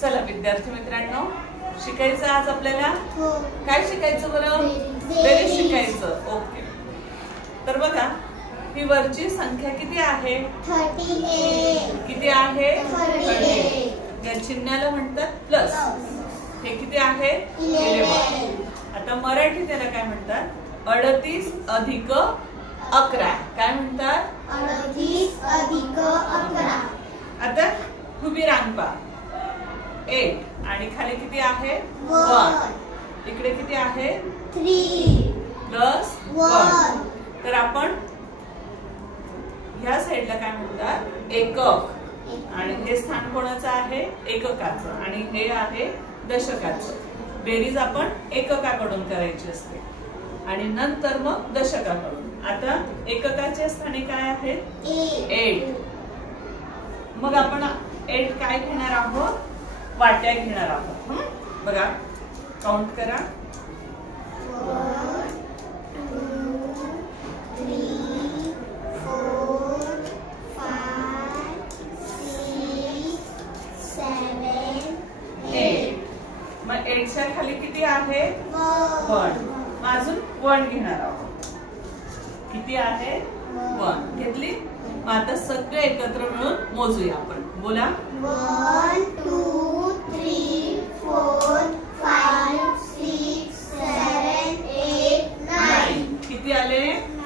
चला विद्यार्थी मित्रांनो, शिकायचं आज आपल्याला काय शिकायचं बरं? बेरीज शिकायचं. ओके, तर बघा ही वरची संख्या किती आहे? 38. किती आहे? 38. या चिन्हाला म्हणतात प्लस. हे किती आहे? 11. आता मराठीत त्याला काय म्हणतात? 38 अधिक 11. काय म्हणतात? 38 अधिक 11. आता उभी रांग पहा. 8 आणि खाली किती आहे? 1. इकडे किती आहे? 3 प्लस 1. तर आपण ह्या साइडला काय म्हणतात? एकक. आणि हे स्थान कोणाचं आहे? एककाचं. आणि हे आहे दशकाचं. बेरीज आपण एककाकडून करायची असते आणि नंतर मग दशकाकडून. आता एककाच्या स्थानी काय आहेत? 8. मग आपण 8 काय घेणार आहोत? वाट्या घेणार आहोत. बघा काउंट करा. 1 2 3 4 5 6 7 8. मग 8 च्या खाली किती आहे? 1. मग अजून 1 घेणार आहोत. किती आहे? 1 घेतली. मग आता सगळे एकत्र मिळून मोजूया आपण. बोला. 1 2 3 4 5 6 7 8 9. किती आले?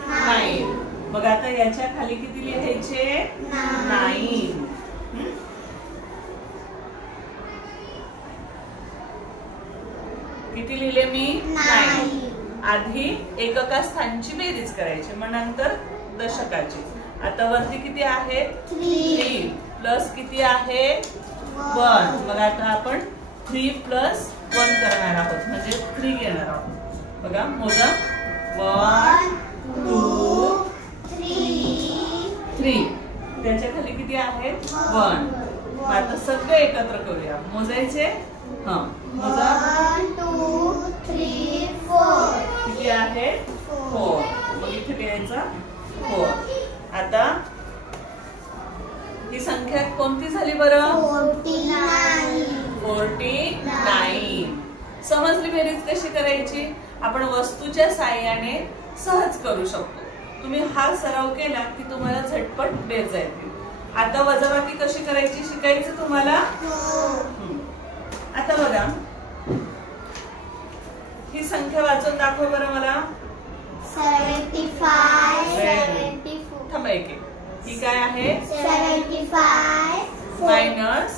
9. मग आता याच्या खाली किती लिहायचे? 9. किती लिहिले मी? 9. आधी एकका स्थानची बेरीज करायची, मग नंतर दशकाची. आता वरती किती आहे? 3 प्लस किती आहे? 1. मग आता आपण 3 प्लस 1 करणार आहोत, म्हणजे 3 घेणार आहोत. बघा मोजा. 1 2 3. त्याच्या खाली किती आहे? 1. आता सगळे एकत्र करूया. मोजायचे. मोजा. 1 2 3 4. किती आहे? 4. मग इथे लिहायचा 4. आता ही संख्या कोणती झाली बरं? 49. समजली बेरीज कशी करायची? आपण वस्तूच्या साहाय्याने सहज करू शकतो. तुम्ही हा सराव केला की तुम्हाला झटपट बेरजा येतील. आता वजाबाकी कशी करायची शिकायचं तुम्हाला. आता बघा ही संख्या वाचून दाखव बरं मला. 75 74. थांबा एक. ही काय आहे? 75 मायनस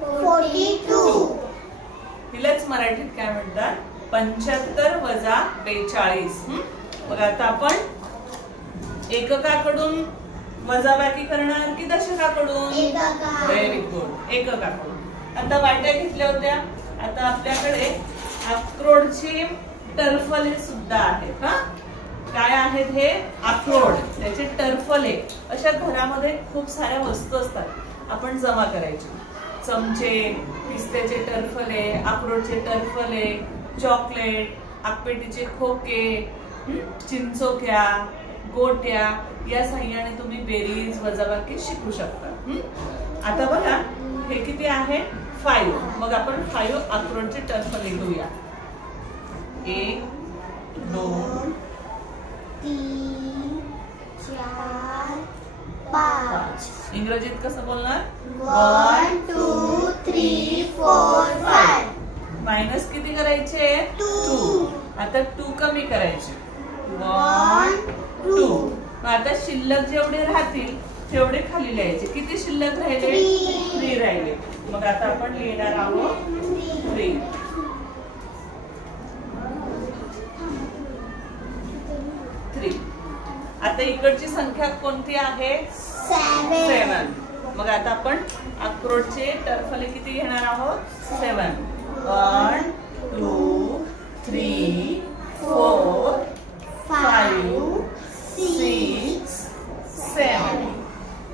42. हिलाच मराठीत काय म्हणतात? 75 वजा 42. बघा आता आपण एककाकडून वजाबाकी करणार की दशकाकडून? Very good, एककाकडून. आता वाट्या घेतल्या होत्या. आता आपल्याकडे अक्रोडची टरफले सुद्धा आहेत. काय आहेत हे? अक्रोड. त्याचे टरफले. अशा घरामध्ये खूप साऱ्या वस्तू असतात, आपण जमा करायचे. चमचे, पिस्त्याचे टरफले, अक्रोडचे टरफले, चॉकलेट, आगपेटीचे खोके, चिंचोक्या, गोट्या या साह्याने तुम्ही बेरीज वजाबाकी शिकू शकता. आता बघा हे किती आहे? 5. मग आपण 5 अक्रोडचे टरफले घेऊया. 1 2 3 4 5. इंग्रजीत कसं बोलणार? 1 2 3 4 5. मायनस किती करायचे? 2. आता 2 कमी करायचे. 1 2. आता शिल्लक जेवढे राहतील तेवढे खाली लिहायचे. किती शिल्लक राहिले? 3 राहिले. मग आता आपण लिहिणार आहोत 3. आता इकडची संख्या कोणती आहे? 7. मग आता आपण अक्रोडचे टरफले किती घेणार आहोत? 7. 1 2 3 4 5 6 7.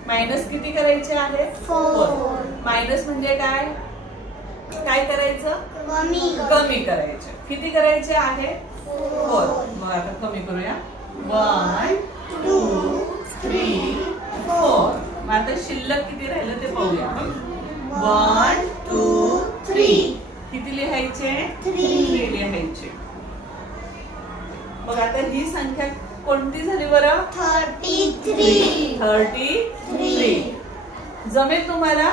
मायनस किती करायचे आहे? 4. मायनस म्हणजे काय? काय करायचं? कमी करायचे. किती करायचे आहे? 4. मग आता कमी करूया. 1 2 3 4. मग आता शिल्लक किती राहिलं ते पाहूया. 1 2 कोणती झाली बरं? 33. 33. जमेल तुम्हाला?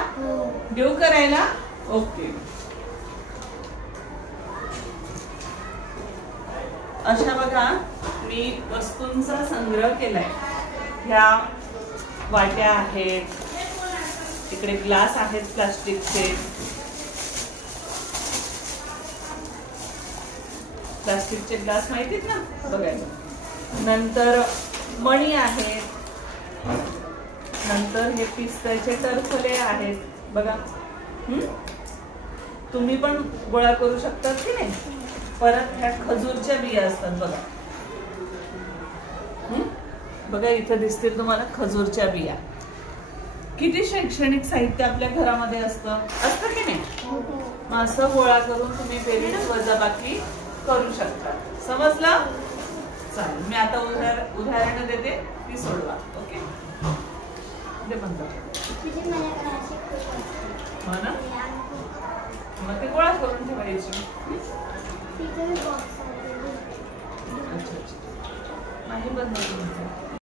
देऊ करायला? ओके. अशा बघा मी वस्तूंचा संग्रह केलाय. ह्या वाट्या आहेत, इकडे ग्लास आहेत प्लास्टिकचे. प्लास्टिकचे ग्लास माहितीत ना बघायचं. नंतर मणी आहेत, नंतर हे पिस्त्याचे टरफले आहेत बघा. तुम्ही पण गोळा करू शकतात की नाही. परत ह्या खजूरच्या बिया असतात बघा. बघा इथं दिसतील तुम्हाला खजूरच्या बिया. किती शैक्षणिक साहित्य आपल्या घरामध्ये असतं की नाही. मग असं गोळा करून तुम्ही बेरीज वजाबाकी करू शकता. समजलं? चालेल. मी आता उदाहरण देते, ती सोडवा. ओके. ते पण हो ना. मग ते गोळा करून ठेवायची. अच्छा अच्छा. नाही बंद.